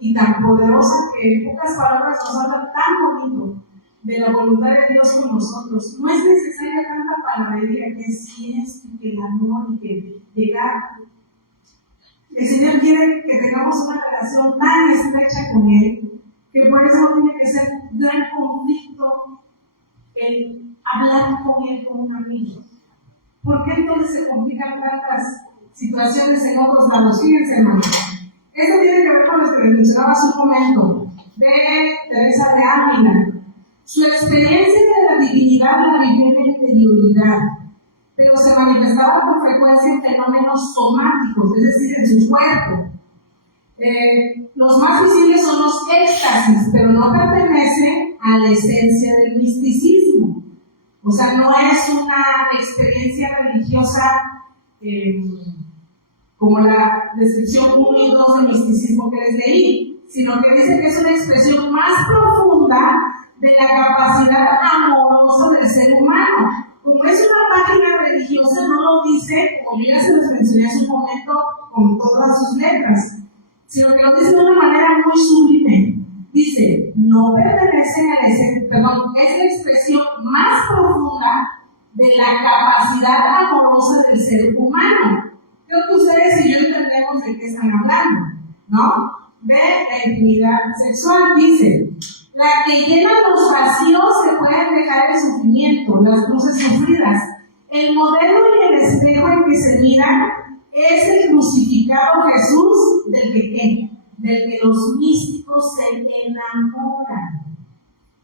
y tan poderosa que en pocas palabras nos habla tan bonito de la voluntad de Dios con nosotros. No es necesaria tanta palabrería, que si es, que el amor y que llegar. El Señor quiere que tengamos una relación tan estrecha con Él, que por eso tiene que ser un gran conflicto el hablar con Él como un amigo. ¿Por qué entonces se complican tantas situaciones en otros lados? Fíjense, hermanos. Esto tiene que ver con lo que les mencionaba hace un momento, de Teresa de Ávila. Su experiencia de la divinidad la vivió en la interioridad, pero se manifestaba con frecuencia en fenómenos somáticos, es decir, en su cuerpo. Los más visibles son los éxtasis, pero no pertenece a la esencia del misticismo. O sea, no es una experiencia religiosa como la descripción 1 y 2 del misticismo que les leí, sino que dice que es una expresión más profunda de la capacidad amorosa del ser humano. Como es una página religiosa, no lo dice, como yo ya se los mencioné hace un momento, con todas sus letras, sino que lo dice de una manera muy sublime. Dice, no pertenecen a la esencia, perdón, es la expresión más profunda de la capacidad amorosa del ser humano. Creo que ustedes y yo entendemos de qué están hablando, ¿no? De la intimidad sexual, dice. La que llena los vacíos se pueden dejar el sufrimiento, las cruces sufridas. El modelo y el espejo en que se miran es el crucificado Jesús del que los místicos se enamoran.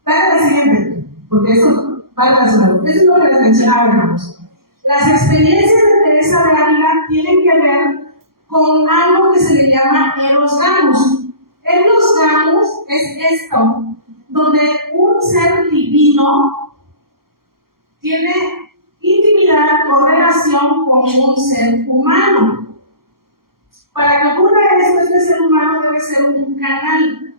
Dale el siguiente, porque eso va relacionado. Eso es lo que les mencionaba, hermanos. Las experiencias de Teresa de Ávila tienen que ver con algo que se le llama Eros Gamos. Eros Gamos es esto, donde un ser divino tiene intimidad o relación con un ser humano. Para que ocurra esto, este ser humano debe ser un canal.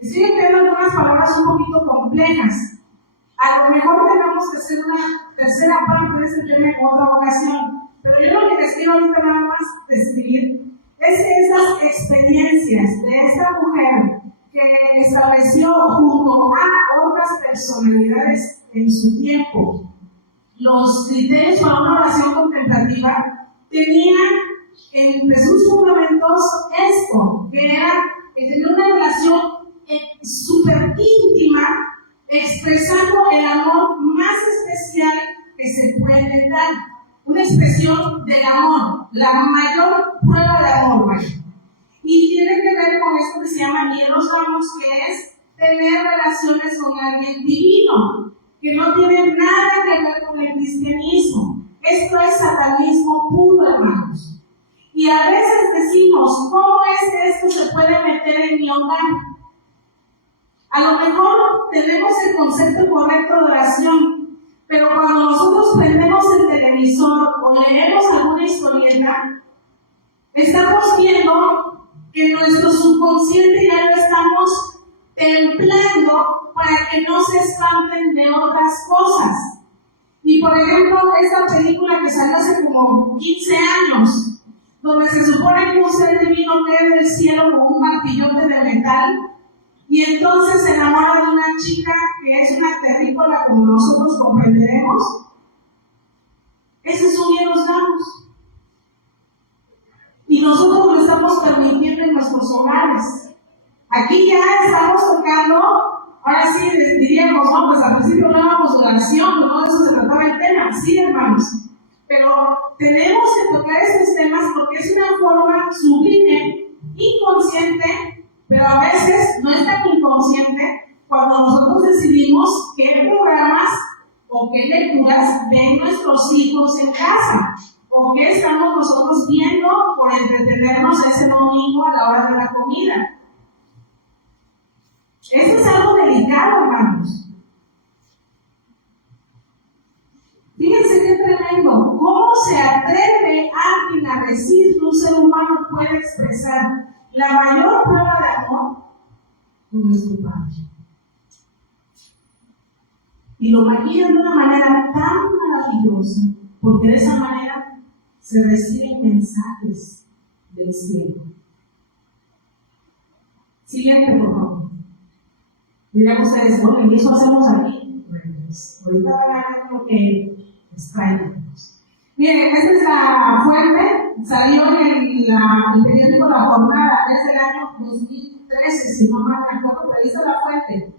Estoy empleando algunas palabras un poquito complejas. A lo mejor tengamos que hacer una tercera parte de este tema en otra ocasión, pero yo lo que les quiero ahorita nada más describir es esas experiencias de esta mujer que estableció junto a otras personalidades en su tiempo los criterios para una oración contemplativa, tenían entre sus fundamentos esto, que era tener una relación súper íntima, expresando el amor más especial que se puede dar, una expresión del amor, la mayor prueba de amor, ¿vale? Y tiene que ver con esto que se llama Eros Gamos, que es tener relaciones con alguien divino, que no tiene nada que ver con el cristianismo. Esto es satanismo puro, hermanos. Y a veces decimos, ¿cómo es que esto se puede meter en mi hogar? A lo mejor tenemos el concepto correcto de oración, pero cuando nosotros prendemos el televisor o leemos alguna historieta, estamos viendo que nuestro subconsciente ya lo estamos templando para que no se espanten de otras cosas. Y por ejemplo, esta película que salió hace como 15 años, donde se supone que un ser divino cae del cielo con un martillote de metal, y entonces se enamora de una chica que es una terrícola, como nosotros comprenderemos. Ese es un Eros Gamos. Y nosotros lo estamos permitiendo en nuestros hogares. Aquí ya estamos tocando, ahora sí diríamos, no, pues al principio hablábamos de oración, no de eso se trataba el tema, sí, hermanos. Pero tenemos que tocar esos temas porque es una forma sublime, inconsciente, pero a veces no es tan inconsciente cuando nosotros decidimos qué programas o qué lecturas ven nuestros hijos en casa, o qué estamos nosotros viendo por entretenernos ese domingo a la hora de la comida. Eso es algo delicado, hermanos. Fíjense qué tremendo. ¿Cómo se atreve alguien a decir que un ser humano puede expresar la mayor prueba de amor con nuestro Padre? Y lo maquillan de una manera tan maravillosa, porque de esa manera se reciben mensajes del cielo. Siguiente, por favor. Dirán ustedes, bueno, ¿y eso hacemos aquí? Pues, ahorita van a ver lo que les traigo. Miren, esta es la fuente, salió en el periódico La Jornada desde el año 2013, si no mal recuerdo, pero dice la fuente.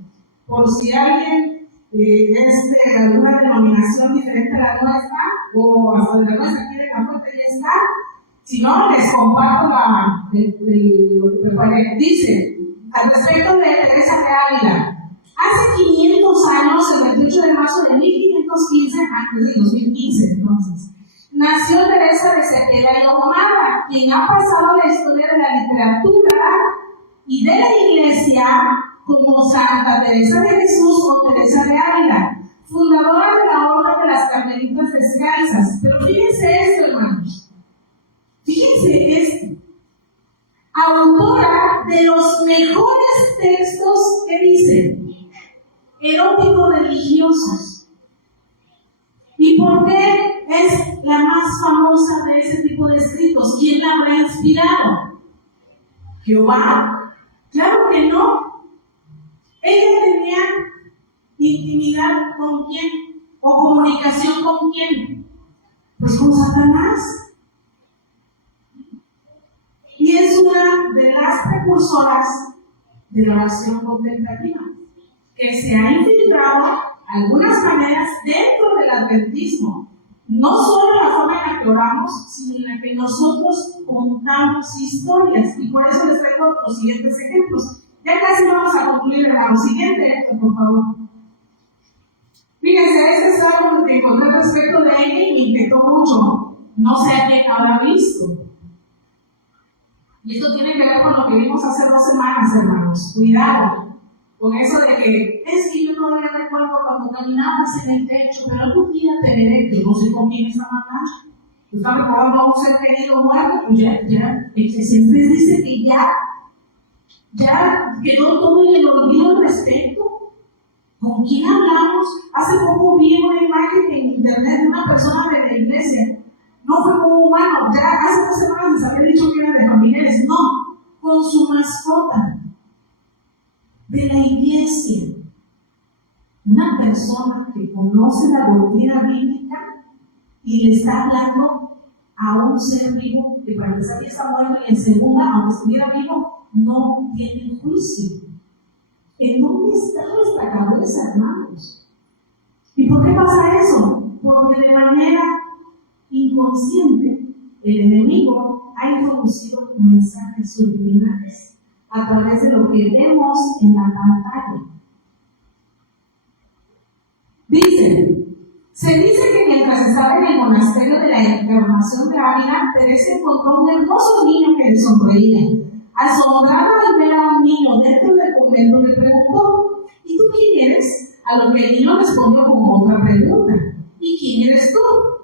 Por si alguien es de alguna denominación diferente a la nuestra, o hasta de la nuestra quiere la fuente, ya está. Si no, les comparto lo que preparé. Dice, al respecto de Teresa de Ávila, hace 500 años, el 28 de marzo de 1515, antes del 2015, entonces, nació Teresa de Cepeda y Ahumada, quien ha pasado la historia de la literatura y de la Iglesia como Santa Teresa de Jesús o Teresa de Ávila, fundadora de la Orden de las Carmelitas Descalzas. Pero fíjense esto, hermanos. Fíjense esto. Autora de los mejores textos que dicen eróticos religiosos. ¿Y por qué es la más famosa de ese tipo de escritos? ¿Quién la habrá inspirado? ¿Jehová? Claro que no. Ella tenía intimidad con quién, o comunicación con quién, pues con Satanás. Y es una de las precursoras de la oración contemplativa, que se ha infiltrado algunas maneras dentro del adventismo, no solo en la forma en la que oramos, sino en la que nosotros contamos historias. Y por eso les traigo los siguientes ejemplos. Ya casi vamos a concluir, hermano. Siguiente, por favor. Fíjense, este es algo que encontré respecto de ella y me inquietó mucho. No sé a quién habrá visto. Y esto tiene que ver con lo que vimos hace 2 semanas, hermanos. Cuidado con eso de que es que yo todavía recuerdo cuando caminabas en el techo, pero algún día te veré. Yo no sé con quién está matando. Tú estás recordando a un ser querido muerto, pues el siempre dice que ya quedó todo en el olvido al respecto. ¿Con quién hablamos? Hace poco vi una imagen en internet de una persona de la iglesia. No fue como humano, ya hace 2 semanas les había dicho que era de familiares. No, con su mascota de la iglesia. Una persona que conoce la doctrina bíblica y le está hablando a un ser vivo que para empezar ya está muerto y en segunda, aunque estuviera vivo, no tiene juicio. ¿En dónde está nuestra cabeza, hermanos? ¿Y por qué pasa eso? Porque de manera inconsciente el enemigo ha introducido mensajes subliminales a través de lo que vemos en la pantalla. Se dice que mientras estaba en el monasterio de la Encarnación de Ávila, Teresa encontró un hermoso niño que le sonreía. Asombrada al ver a un niño dentro del convento, le preguntó: ¿y tú quién eres? A lo que el niño respondió con otra pregunta: ¿y quién eres tú?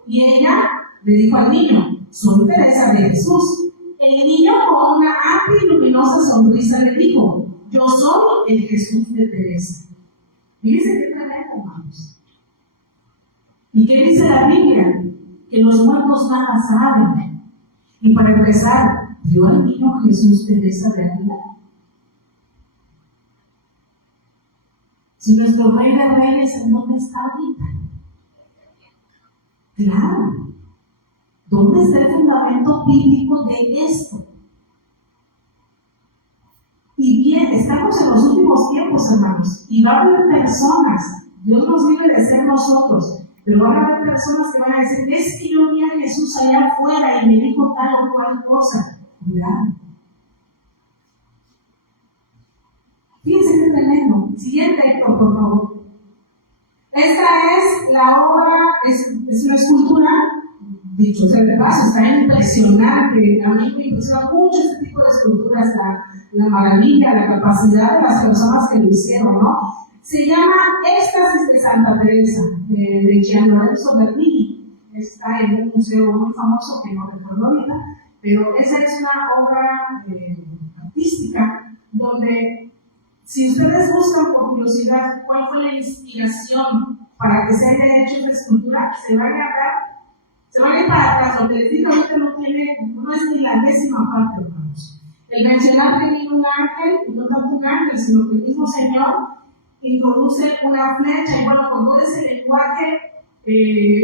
Y ella le dijo al niño: soy Teresa de Jesús. El niño, con una amplia y luminosa sonrisa, le dijo: yo soy el Jesús de Teresa. Fíjense qué tremendo, hermanos. ¿Y qué dice la Biblia? Que los muertos nada saben. Y para empezar, ¿vio al niño Jesús Teresa de Ávila? Si nuestro Rey de Reyes, ¿en dónde está ahorita? Claro. ¿Dónde está el fundamento bíblico de esto? Y bien, estamos en los últimos tiempos, hermanos, y va a haber personas, Dios nos libre de ser nosotros, pero van a haber personas que van a decir: es que yo vi a Jesús allá afuera y me dijo tal o cual cosa. Cuidado. Fíjense qué tremendo. Siguiente, Héctor, por favor. Esta es la obra, es una escultura, dicho sea de paso, está impresionante. A mí me impresiona mucho este tipo de esculturas, la maravilla, la capacidad de las personas que lo hicieron, ¿no? Se llama Éxtasis de Santa Teresa, de Gian Lorenzo Bernini. Está en un museo muy famoso que no recuerdo ahorita, pero esa es una obra artística donde, si ustedes buscan por curiosidad cuál fue la inspiración para que se haya hecho esta escultura, se van a ir para atrás. Lo que les digo ahorita no es ni la 10ª parte, hermanos. El mencionar que vino un ángel, y no tanto un ángel, sino que el mismo Señor introduce una flecha, y bueno, con todo ese lenguaje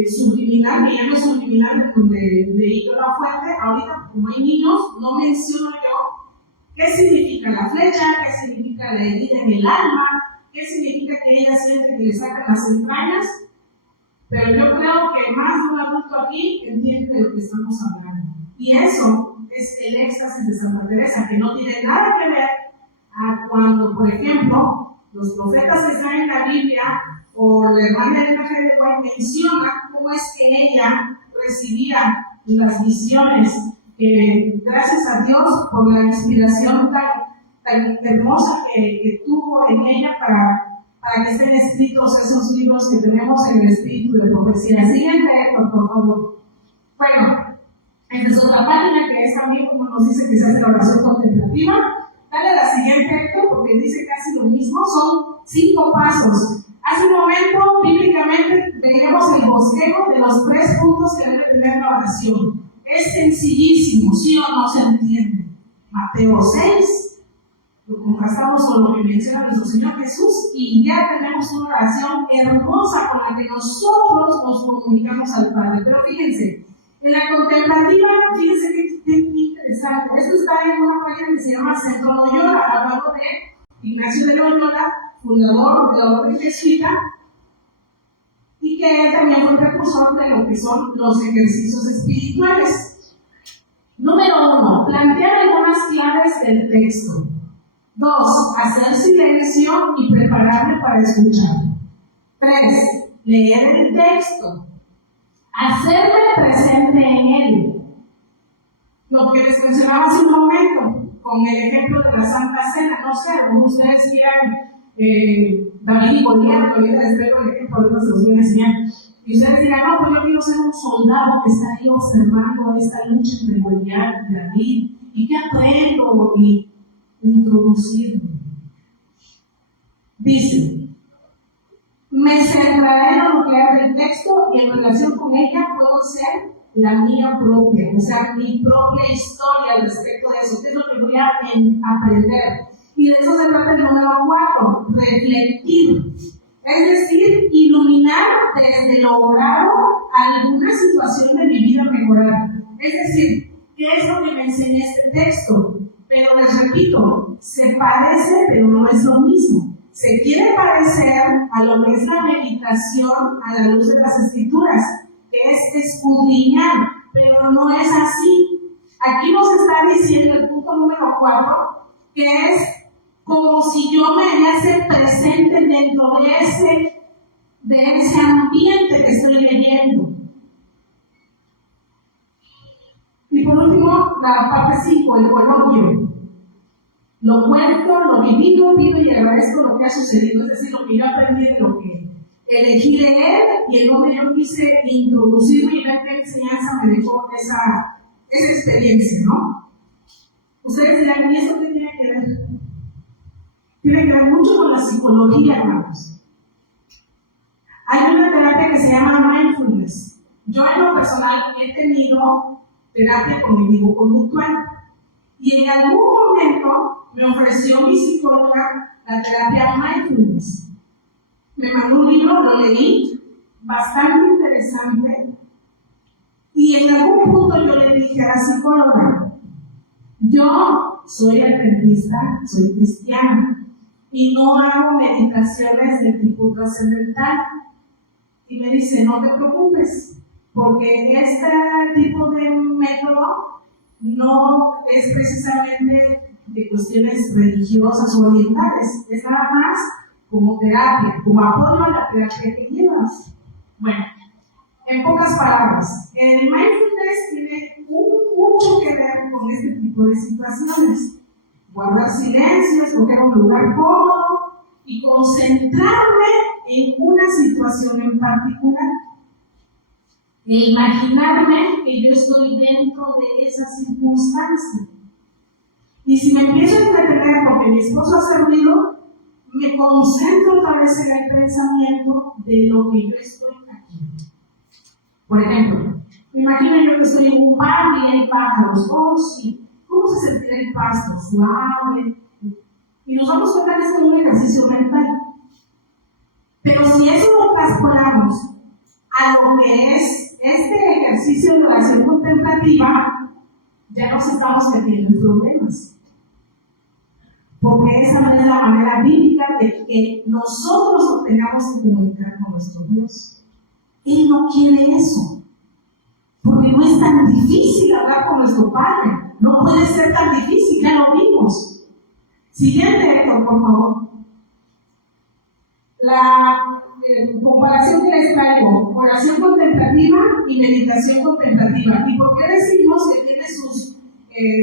subliminal, que ya no es subliminal de donde leí yo la fuente, ahorita como hay niños, no menciono yo qué significa la flecha, qué significa la herida en el alma, qué significa que ella siente que le sacan las entrañas, pero yo creo que más de un adulto aquí entiende de lo que estamos hablando. Y eso es el éxtasis de Santa Teresa, que no tiene nada que ver a cuando, por ejemplo, los profetas que están en la Biblia o la hermana de G. de White menciona cómo es que ella recibía las visiones, gracias a Dios por la inspiración tan hermosa que tuvo en ella para que estén escritos esos libros que tenemos en el espíritu de profecía. Siguiente, Héctor, por favor. Bueno, en nuestra otra página, que es también como nos dice que se hace la oración contemplativa, dale a la siguiente, Héctor, porque dice casi lo mismo, son 5 pasos. Hace un momento, bíblicamente, veíamos el bosquejo de los 3 puntos que debe tener la oración. Es sencillísimo, ¿sí o no se entiende? Mateo 6, lo contrastamos con lo que menciona nuestro Señor Jesús y ya tenemos una oración hermosa con la que nosotros nos comunicamos al Padre. Pero fíjense, en la contemplativa, fíjense qué interesante. Esto está en una página que se llama Centro Loyola, hablando de Ignacio de Loyola, fundador de la orden jesuita, y que también fue precursor de lo que son los ejercicios espirituales. Número 1, plantear algunas claves del texto. 2, hacer silencio y prepararme para escuchar. 3, leer el texto. Hacerme presente en él. Lo que les mencionaba hace un momento, con el ejemplo de la Santa Cena, no sé, como ustedes miran David y Goliat, ahorita les traigo el ejemplo, ahorita se los voy a enseñar. Y ustedes dirán, no, pues yo quiero ser un soldado que está ahí observando esta lucha entre Goliat y David, y qué aprendo, y introducirlo. Dice, me centraré en lo nuclear del texto y en relación con ella puedo ser la mía propia, o sea, mi propia historia al respecto de eso, que es lo que voy a aprender. Y de eso se trata el número 4, refletir. Es decir, iluminar desde lo orado alguna situación de mi vida mejorada. Es decir, ¿qué es lo que me enseña este texto? Pero les repito, se parece, pero no es lo mismo. Se quiere parecer a lo que es la meditación a la luz de las Escrituras, que es escudriñar, pero no es así. Aquí nos está diciendo el punto número 4, que es como si yo me hallase presente dentro de ese ambiente que estoy leyendo. Y por último, la parte 5, el coloquio. Lo cuento, lo vivido, pido y agradezco lo que ha sucedido, es decir, lo que yo aprendí de lo que elegí leer y en donde yo quise introducirme y ver qué enseñanza me dejó esa experiencia, ¿no? Ustedes dirán, ¿y esto qué tiene que ver? Tiene que ver mucho con la psicología, hermanos. Hay una terapia que se llama mindfulness. Yo en lo personal he tenido terapia cognitivo-conductual y en algún momento me ofreció mi psicóloga la terapia mindfulness. Me mandó un libro, lo leí, bastante interesante, y en algún punto yo le dije a la psicóloga, yo soy adventista, soy cristiana, y no hago meditaciones de tipo trascendental. Y me dice, no te preocupes, porque este tipo de método no es precisamente de cuestiones religiosas o orientales, es nada más como terapia, como apoyo a la terapia que llevas. Bueno, en pocas palabras, el mindfulness tiene mucho que ver con este tipo de situaciones. Guardar silencio, escoger un lugar cómodo y concentrarme en una situación en particular. E imaginarme que yo estoy dentro de esa circunstancia. Y si me empiezo a entretener porque mi esposo hace ruido, me concentro otra vez en el pensamiento de lo que yo estoy aquí. Por ejemplo, me imagino yo que estoy en un parque y hay pájaros. Oh, sí. ¿Cómo se sentirá el pasto? Suave. Y nos damos cuenta que es como un ejercicio mental. Pero si eso lo traspolamos a lo que es este ejercicio de oración contemplativa, ya nos estamos metiendo en problemas. Porque esa no es la manera bíblica de que nosotros nos tengamos que comunicar con nuestro Dios. Él no quiere eso. Porque no es tan difícil hablar con nuestro Padre. No puede ser tan difícil, ya lo vimos. Siguiente, Héctor, por favor. La comparación que les traigo, oración contemplativa y meditación contemplativa. ¿Y por qué decimos que tiene sus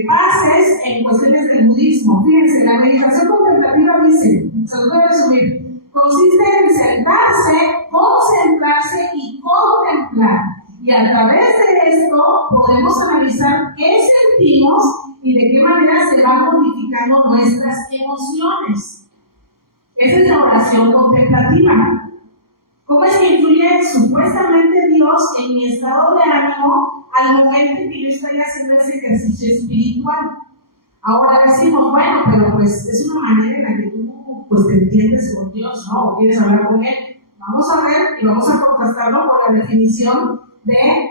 bases en cuestiones del budismo? Fíjense, la meditación contemplativa dice, se los voy a resumir, consiste en sentarse, concentrarse y contemplar. Y a través de esto podemos analizar qué sentimos y de qué manera se van modificando nuestras emociones. Esa es la oración contemplativa. ¿Cómo es que influye supuestamente Dios en mi estado de ánimo al momento en que yo estoy haciendo ese ejercicio espiritual? Ahora decimos, bueno, pero pues es una manera en la que tú pues te entiendes con Dios, ¿no? O quieres hablar con Él. Vamos a ver y vamos a contrastarlo con la definición de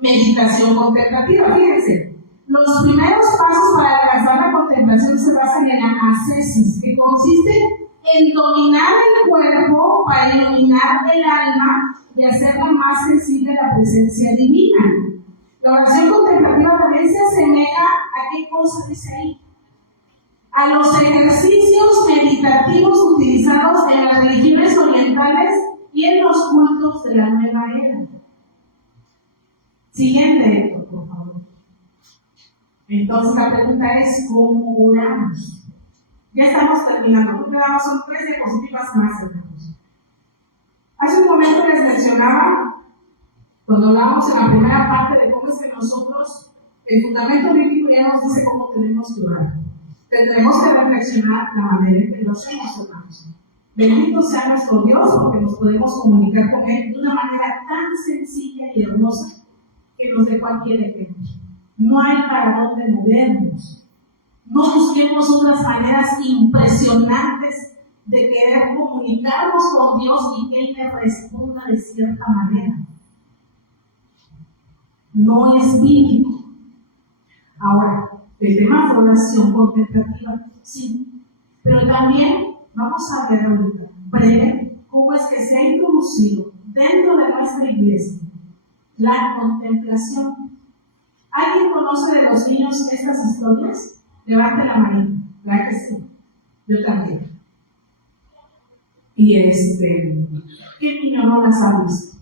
meditación contemplativa. Fíjense, los primeros pasos para alcanzar la contemplación se basan en la ascesis, que consiste en dominar el cuerpo para iluminar el alma y hacerla más sensible a la presencia divina. La oración contemplativa también se asemeja a qué cosa dice ahí. A los ejercicios meditativos utilizados en las religiones orientales y en los cultos de la nueva era. Siguiente, Héctor, por favor. Entonces la pregunta es, ¿cómo oramos? Ya estamos terminando. Creo que damos son 3 diapositivas más, hermanos. Hace un momento les mencionaba, cuando hablamos en la primera parte de cómo es que nosotros, el fundamento bíblico ya nos dice cómo tenemos que orar. Tendremos que reflexionar la manera en que lo hacemos, hermanos. Bendito sea nuestro Dios, porque nos podemos comunicar con Él de una manera tan sencilla y hermosa que nos dé cualquier ejemplo. No hay para dónde movernos. No busquemos otras maneras impresionantes de querer comunicarnos con Dios y que Él me responda de cierta manera. No es bíblico. Ahora, el tema de oración contemplativa, sí, pero también vamos a ver ahorita, breve, cómo es que se ha introducido dentro de nuestra iglesia la contemplación. ¿Alguien conoce de los niños estas historias? Levante la mano, ¿verdad que sí? Yo también. Y ¿qué niño no las ha visto?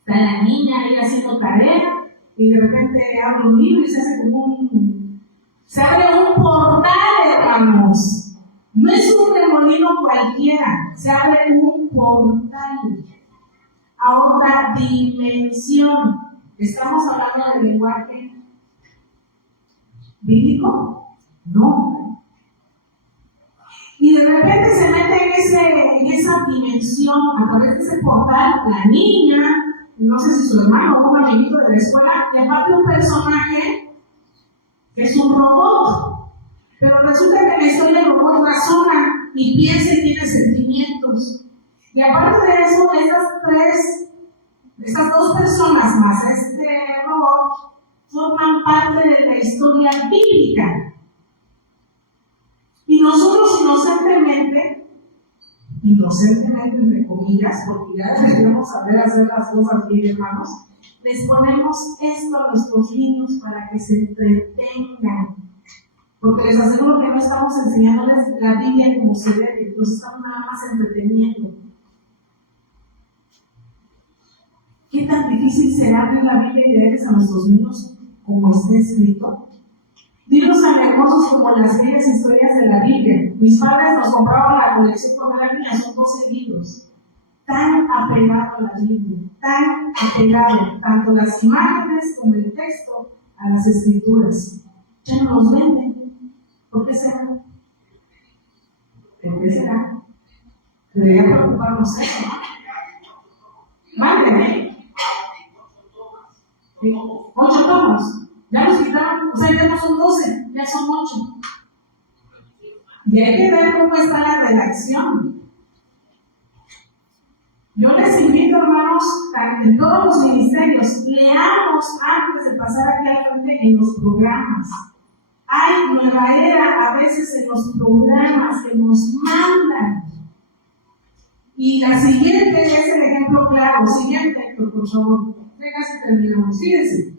Está la niña ahí haciendo tarea y de repente abre un libro y se hace como se abre un portal, hermanos. No es un remolino cualquiera, se abre un portal a otra dimensión. ¿Estamos hablando de lenguaje bíblico? No. Y de repente se mete en esa dimensión, a través de ese portal, la niña, no sé si su hermano o un amiguito de la escuela, y aparte un personaje que es un robot. Pero resulta que en la historia el robot razona y piensa y tiene sentimientos. Y aparte de eso, estas 2 personas más este robot forman parte de la historia bíblica. Y nosotros inocentemente entre comillas, porque ya deberíamos saber hacer las cosas bien, hermanos, les ponemos esto a nuestros niños para que se entretengan. Porque les aseguro que no estamos enseñándoles la Biblia como se debe, los estamos nada más entreteniendo. ¿Qué tan difícil será abrir la Biblia y leerles a nuestros niños como está escrito? Libros tan hermosos como las bellas historias de la Biblia. Mis padres nos compraban la colección cuando era niña, son 12 libros. Tan apegado a la Biblia, tan apegado, tanto las imágenes como el texto, a las escrituras. Ya no los venden. ¿Por qué será? ¿Por qué será? Debería preocuparnos eso. Mándeme. 8 tomos. Ya los quitaron, o sea, ya no son 12, ya son 8. Y hay que ver cómo está la redacción. Yo les invito, hermanos, en todos los ministerios, leamos antes de pasar aquí al frente en los programas. Hay nueva era a veces en los programas que nos mandan. Y la siguiente es el ejemplo claro. Siguiente, por favor. Casi terminamos. Fíjense.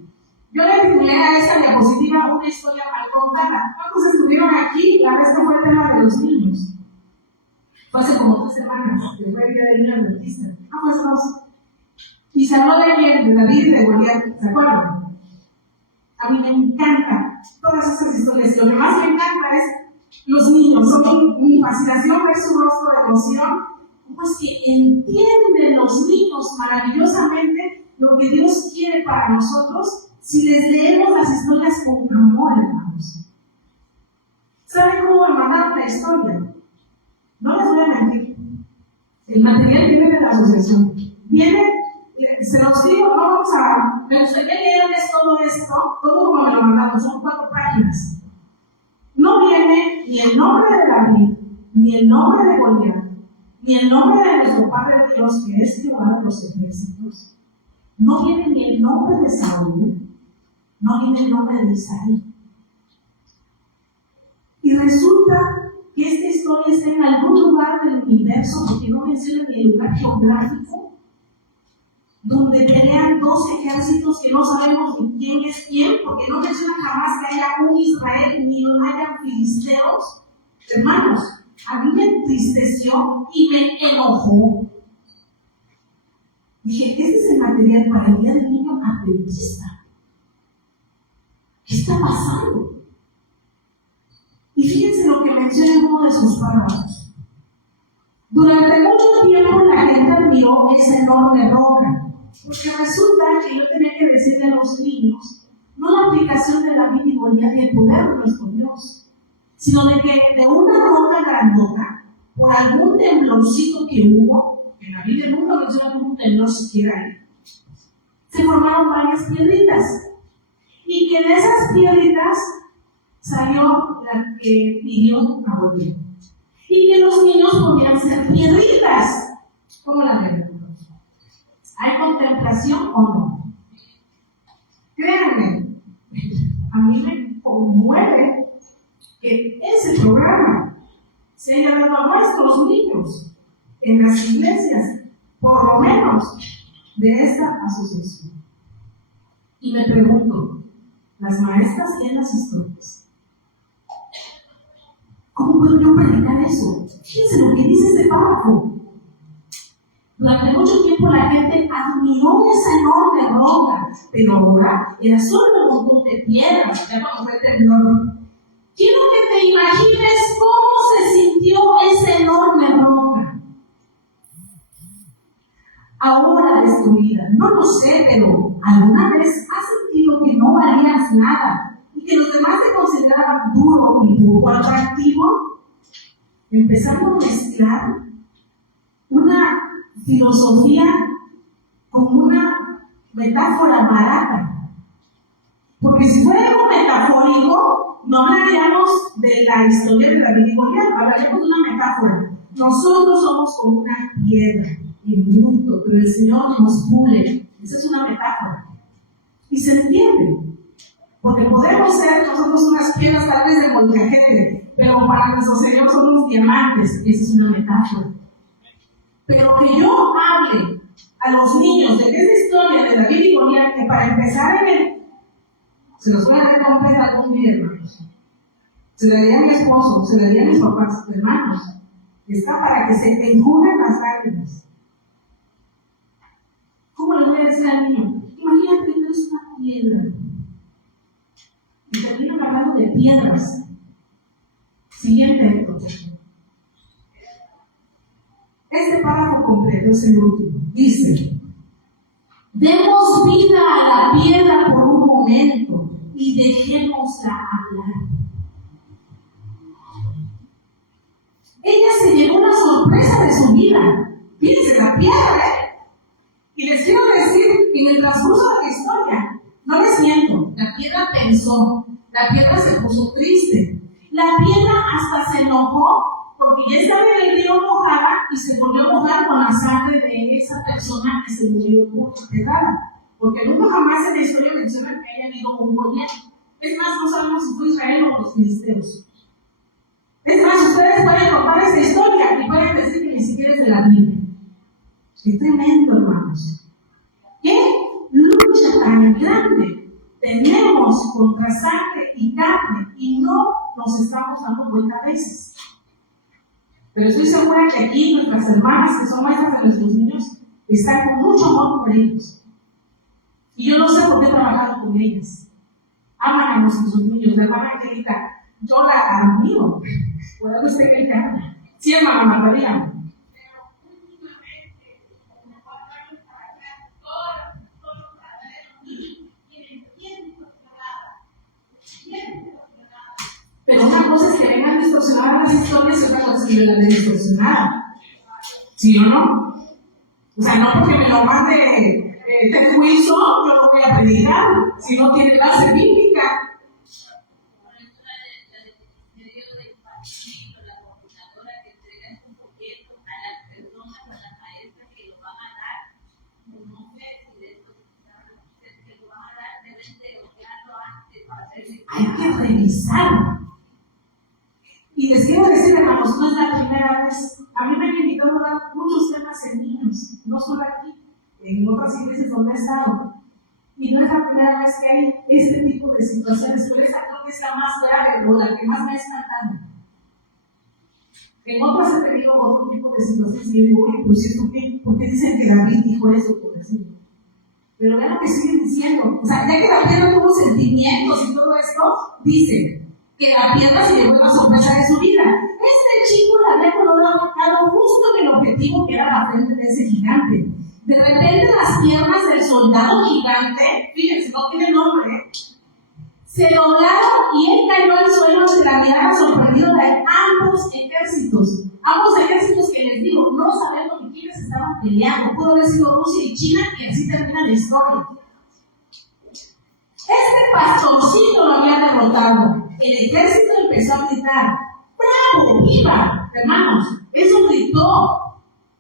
Yo le titulé a esta diapositiva una historia mal contada. ¿Cuántos estuvieron aquí la vez que fue el tema de los niños? Fue hace como 2 semanas, que fue el día del niño adventista. Pues no. Y se habló de David y de Goliat, ¿se acuerdan? A mí me encantan todas esas historias. Lo que más me encanta es los niños. Son mi fascinación ver su rostro de emoción. Pues que entienden los niños maravillosamente lo que Dios quiere para nosotros si les leemos las historias con amor, hermanos. ¿Saben cómo me mandaron la historia? No les voy a mentir. El material viene de la asociación. Viene, se los digo, no vamos a. Me gustaría leerles todo esto, todo como me lo mandaron, son 4 páginas. No viene ni el nombre de David, ni el nombre de Goliat, ni el nombre de nuestro Padre Dios, que es Jehová de los ejércitos. No viene ni el nombre de Saúl, no viene el nombre de Isaí. Y resulta que esta historia está en algún lugar del universo, porque no menciona ni el lugar geográfico, donde pelean 2 ejércitos que no sabemos ni quién es quién, porque no menciona jamás que haya un Israel ni haya filisteos. Hermanos, a mí me entristeció y me enojó. Dije, este es el material para el día del niño adventista. ¿Qué está pasando? Y fíjense lo que menciona en uno de sus párrafos. Durante mucho tiempo la gente admiró esa enorme roca, porque resulta que yo tenía que decirle a los niños, no la aplicación de la vida y Goliat y el poder de nuestro Dios, sino de que de una roca grandota, por algún temblorcito que hubo, en la Biblia nunca menciona un temblor siquiera ahí, se formaron varias piedritas, y que de esas piedritas salió la que pidió a Goliat. Y que los niños podían ser piedritas. ¿Cómo la ven? ¿Hay contemplación o no? Créanme, a mí me conmueve que ese programa se haya dado a nuestros niños en las iglesias, por lo menos de esta asociación. Y me pregunto, las maestras en las historias, ¿cómo puedo yo predicar eso? Fíjense lo que dice este párrafo. Durante mucho tiempo la gente admiró esa enorme roca, pero ahora era solo un montón de piedras. Ya cuando fue el temblor. Quiero que te imagines cómo se sintió esa enorme roca. Ahora destruida. No lo sé, pero ¿alguna vez has sentido que no valías nada? Que los demás te consideraban duro y poco atractivo, empezando a mezclar una filosofía con una metáfora barata. Porque si fuera algo metafórico, no hablaríamos de la historia de David y Goliat, hablaríamos de una metáfora. Nosotros somos como una piedra en bruto, pero el Señor nos pule. Esa es una metáfora. Y se entiende. Porque podemos ser nosotros unas piedras tal vez de molcajete, pero para nuestro Señor somos diamantes. Esa es una metáfora. Pero que yo hable a los niños de esa historia de David y Goliat, que para empezar en el... Se los voy a dar completa algún día, hermanos. Se la daría a mi esposo, se la daría a mis papás, hermanos. Está para que se enjuguen las lágrimas. ¿Cómo le voy a decir al niño? Imagínate que es una piedra. Y terminan hablando de piedras. Siguiente. Este párrafo completo es el último. Dice: demos vida a la piedra por un momento y dejémosla hablar. Ella se llevó una sorpresa de su vida. Fíjense, la piedra, Y les quiero decir, en el transcurso de la historia, No les miento, la piedra pensó, la piedra se puso triste, la piedra hasta se enojó porque ya estaba en el río mojada y se volvió a mojar con la sangre de esa persona que se murió por pedrada. Porque nunca jamás en la historia mencionan que haya habido un Goliat. Es más, no sabemos si fue Israel o los filisteos. Es más, ustedes pueden contar esa historia y pueden decir que ni siquiera es de la Biblia. Qué tremendo, hermanos. Qué lucha tan grande tenemos contra sangre y carne y no nos estamos dando cuenta a veces. Pero estoy segura que aquí nuestras hermanas que son maestras de nuestros niños están con mucho amor por ellos. Y yo no sé por qué he trabajado con ellas. Aman a nuestros niños. La hermana Angelita, yo la admiro. Por algo usted que encanta. Sí, hermana Margarita. Pero una cosa es que vengan distorsionadas las historias y otra cosa es que me la den distorsionada. ¿Sí o no? O sea, no porque me lo mande el juicio, yo no voy a predicar, si no tiene base bíblica. Hay que revisar. Y les quiero decir, hermanos, no es la primera vez. A mí me han invitado a dar muchos temas en niños, no solo aquí, en otras iglesias donde he estado. Y no es la primera vez que hay este tipo de situaciones, pero esa creo que es la más grave o la que más me ha espantado. En otras he tenido otro tipo de situaciones y yo digo, oye, pues ¿por qué dicen que David dijo eso? Por decirlo. Pero vean lo que siguen diciendo. O sea, ya que la piedra tuvo sentimientos y todo esto, dice que la piedra se llevó la sorpresa de su vida. Este chico la había colocado justo en el objetivo que era la frente de ese gigante. De repente las piernas del soldado gigante, fíjense, no tiene nombre, se doblaron y él cayó al suelo ante la mirada sorprendida de ambos ejércitos. Ambos ejércitos que les digo, no sabemos ni quiénes estaban peleando. Pudo haber sido Rusia y China y así termina la historia. Este pastorcito lo había derrotado. El ejército empezó a gritar, ¡bravo, viva! Hermanos, eso gritó.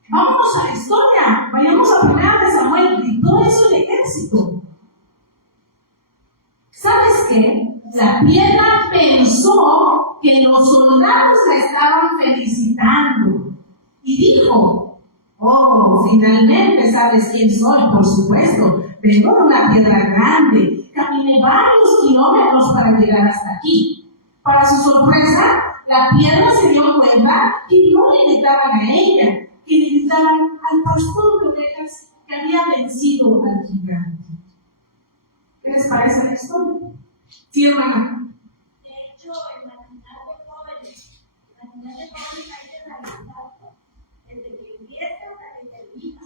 Vámonos a la historia. Vayamos a primera de Samuel. Gritó eso el ejército. ¿Sabes qué? La piedra pensó que los soldados la estaban felicitando. Y dijo, oh, finalmente sabes quién soy, por supuesto. Vengo de una piedra grande. Caminé varios kilómetros para llegar hasta aquí. Para su sorpresa, la piedra se dio cuenta que no le gritaban a ella, que le gritaban al pastor de ovejas que había vencido al gigante. ¿Qué les parece la historia? Sí, hermana. De hecho, en la comunidad de jóvenes hay que realizarlo desde que empieza hasta que termina,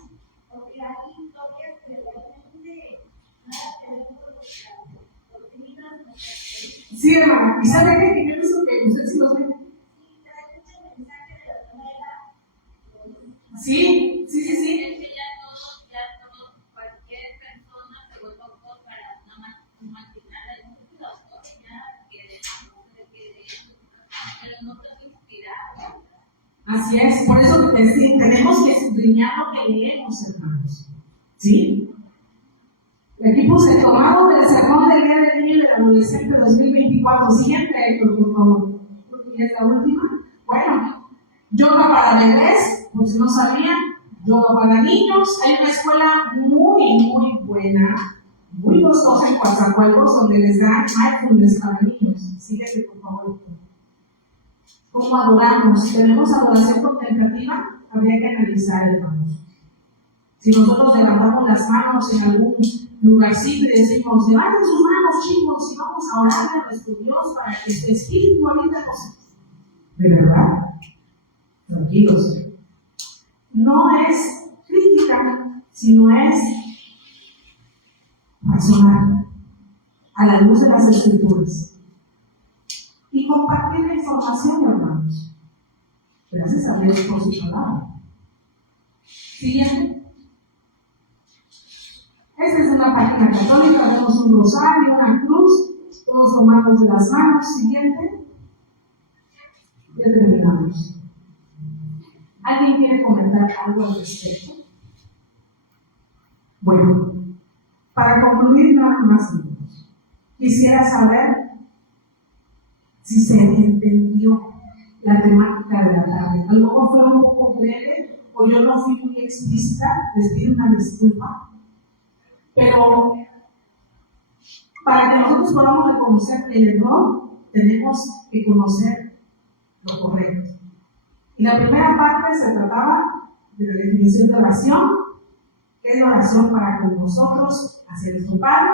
porque hay historias que realmente nada que ver con doctrinas. Sí, hermana. ¿Y sabe qué? Que yo pienso que usted sí los ve. Sí, trae mucho mensaje de la nueva edad. Sí. Cualquier persona se vuelve autor para una maquinaria de un autor ya que de eso, pero no te inspirado. Así es, por eso tenemos que escudriñar lo que leemos, hermanos. ¿Sí? Aquí puse tomado del sermón del Día del Niño y del Adolescente 2024. Siguiente, Héctor, por favor. Porque es la última. Bueno, yoga para bebés, por si no sabían, yoga para niños. Hay una escuela muy buena, muy costosa en Coatzacoalcos, donde les dan mindfulness para niños. Síguete, por favor. ¿Cómo adoramos? ¿Tenemos adoración contemplativa? Habría que analizar, hermanos. Si nosotros levantamos las manos en algún lugarcito y decimos, levanten sus manos, chicos, y vamos a orar a nuestro Dios para que su espíritu ahorita cosas. ¿De verdad? Tranquilos. No es crítica, sino es razonar a la luz de las Escrituras. Y compartir la información, hermanos. Gracias a Dios por su palabra. Siguiente. Esta es una página católica, vemos un rosario, una cruz, todos tomados de las manos. Siguiente. Ya terminamos. ¿Alguien quiere comentar algo al respecto? Bueno, para concluir nada más, quisiera saber si se entendió la temática de la tarde. A lo mejor fue un poco breve o yo no fui muy explícita, les pido una disculpa. Pero para que nosotros podamos reconocer el error, tenemos que conocer lo correcto. Y la primera parte se trataba de la definición de oración, que es la oración para con nosotros, hacia nuestro Padre,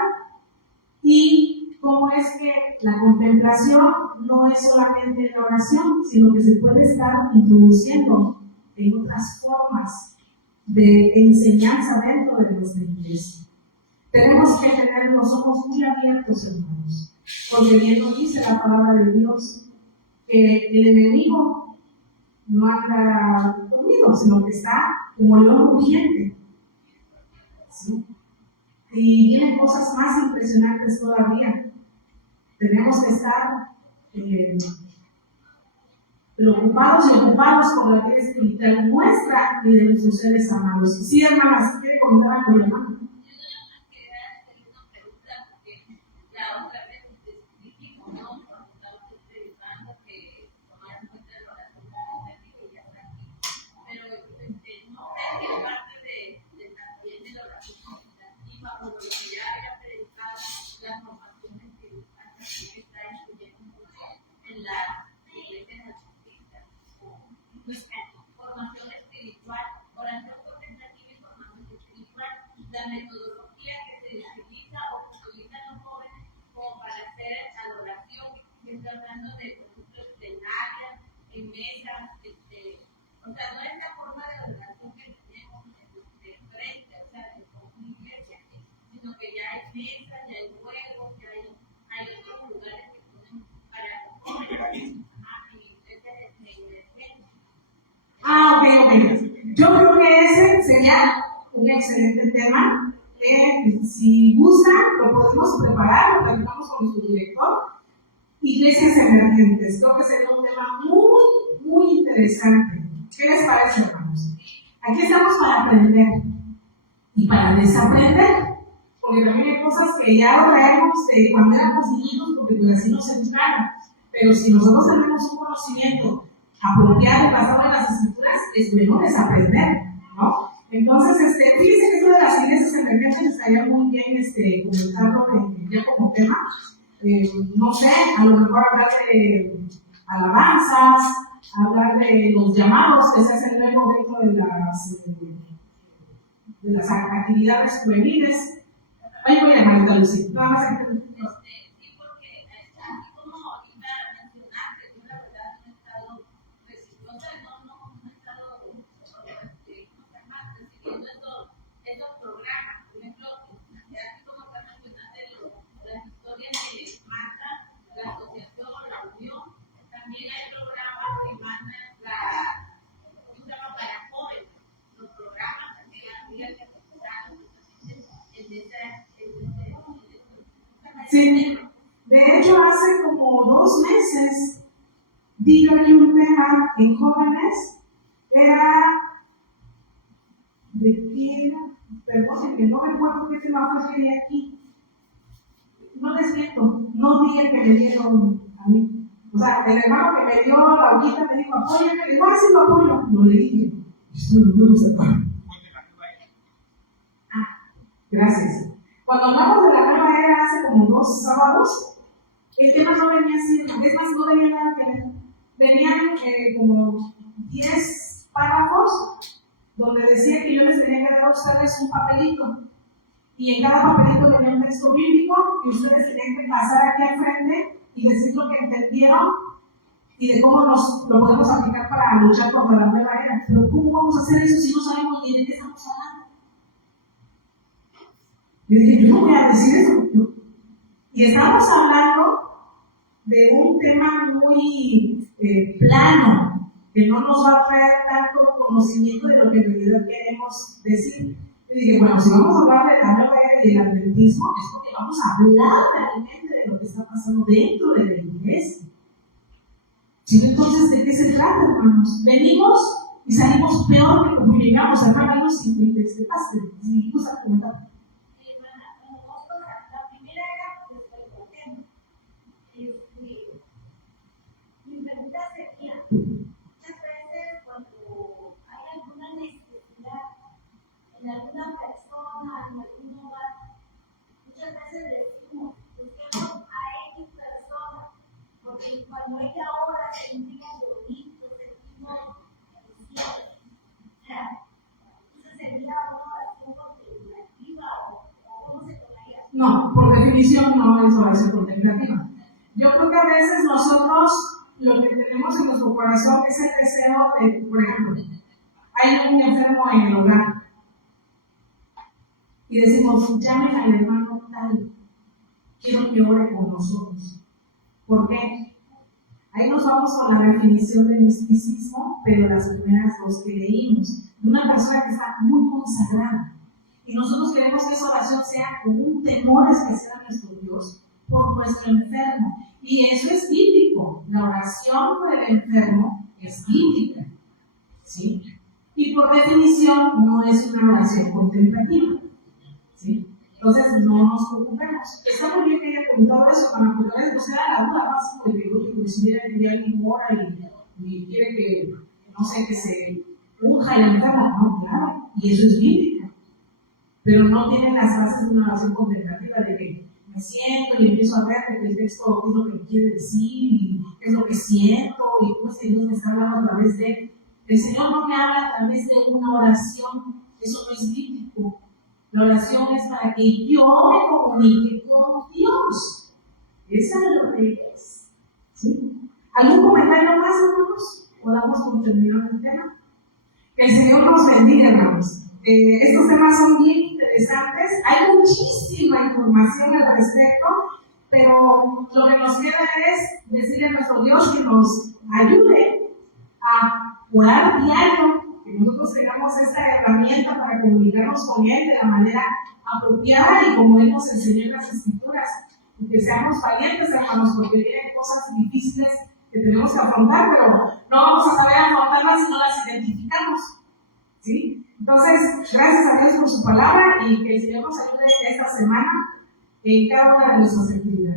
y cómo es que la contemplación no es solamente la oración, sino que se puede estar introduciendo en otras formas de enseñanza dentro de nuestra iglesia. Tenemos que tener los ojos muy abiertos, hermanos, porque bien nos dice la palabra de Dios que el enemigo no anda dormido, sino que está como león rugiente. ¿Sí? Y vienen cosas más impresionantes todavía. Tenemos que estar preocupados y ocupados con la vida espiritual nuestra y de nuestros seres amados. Sí, hermana, si quiere comentar algo, hermano. La metodología que se utiliza o que utilizan los jóvenes como para hacer adoración, que estoy hablando de productos plenarias, en mesas, o sea, no es la forma de adoración que tenemos de frente, o sea, de una iglesia, sino que ya hay mesas, ya hay juegos, ya hay otros lugares que ponen para los jóvenes, en iglesias de emergencia. Ok. Yo creo que ese sería un excelente tema. Si gustan, lo podemos preparar, lo platicamos con nuestro director. Iglesias emergentes. Creo que sería un tema muy interesante. ¿Qué les parece, hermanos? Aquí estamos para aprender y para desaprender, porque también hay cosas que ya lo traemos de cuando éramos niños, porque pues así nos educaron. Pero si nosotros tenemos un conocimiento apropiado y basado en las escrituras, es bueno desaprender, ¿no? Entonces, fíjense que esto de las iglesias emergentes estaría muy bien comentarlo ya como tema. No sé, a lo mejor hablar de alabanzas, hablar de los llamados que se hacen luego dentro de las actividades juveniles. Ahí voy a llamar a Lucía. Nada más que sí, de hecho hace como 2 meses vi aquí un tema en jóvenes, era de qué era, perdón, que no recuerdo qué tema fue que vi aquí. No les miento, no di el que me dieron a mí. O sea, el hermano que me dio la hojita me dijo, apóyame, le digo, sí lo apoyo. No le dije, gracias. Cuando hablamos de la nueva era hace como 2 sábados, el tema no venía así, es más, no tenía nada que ver. Venían como 10 párrafos donde decía que yo les tenía que dar a ustedes un papelito. Y en cada papelito venía un texto bíblico que ustedes tenían que pasar aquí al frente y decir lo que entendieron y de cómo lo podemos aplicar para luchar contra la nueva era. Pero ¿cómo vamos a hacer eso si no sabemos ni de qué estamos hablando? Yo dije, yo no voy a decir eso, ¿no? Y estamos hablando de un tema muy plano, que no nos va a traer tanto conocimiento de lo que en realidad queremos decir. Y dije, bueno, si vamos a hablar de la nueva era y del adventismo, es porque vamos a hablar realmente de lo que está pasando dentro de la iglesia. ¿Sí? Entonces, ¿de qué se trata, hermanos? Venimos y salimos peor que como llegamos. Hermanos, ¿qué pasa? Seguimos a preguntar. La primera era, pues, el problema. Mi pregunta sería, muchas veces cuando hay alguna necesidad en alguna persona, en algún lugar, muchas veces decimos, busquemos a X persona, porque cuando ella ora sentimos bonito, sentimos felicidad. Entonces sería una oración contemplativa o cómo se tomaría. No, por definición no es oración contemplativa. Yo creo que a veces nosotros lo que tenemos en nuestro corazón es el deseo de, por ejemplo, hay un enfermo en el hogar y decimos, llamen al hermano tal, quiero que ore con nosotros. ¿Por qué? Ahí nos vamos con la definición de misticismo, pero las primeras dos que leímos, de una persona que está muy consagrada. Y nosotros queremos que esa oración sea con un temor especial a nuestro Dios por nuestro enfermo. Y eso es bíblico. La oración por el enfermo es bíblica. ¿Sí? Y por definición no es una oración contemplativa. ¿Sí? Entonces no nos preocupemos. Está muy bien que haya preguntado eso, para que no sea la duda más de que si viene alguien ora y quiere que, no sé, que se unja el enfermo. No, claro. Y eso es bíblica. Pero no tienen las bases de una oración contemplativa de que me siento y empiezo a ver que el texto es lo que quiere decir y es lo que siento y cómo es que Dios me está hablando a través de... El Señor no me habla a través de una oración, eso no es bíblico. La oración es para que yo me comunique con Dios. Esa es lo que es. ¿Sí? ¿Algún comentario más, hermanos? ¿O damos por terminado el tema? Que el Señor nos bendiga, hermanos. Estos temas son bien interesantes, hay muchísima información al respecto, pero lo que nos queda es decirle a nuestro Dios que nos ayude a orar diario, que nosotros tengamos esta herramienta para comunicarnos con Él de la manera apropiada y como Él nos enseñó en las Escrituras, y que seamos valientes, hermanos, porque vienen cosas difíciles que tenemos que afrontar, pero no vamos a saber afrontarlas si no las identificamos. ¿Sí? Entonces, gracias a Dios por su palabra y que el Señor nos ayude esta semana en cada una de nuestras actividades.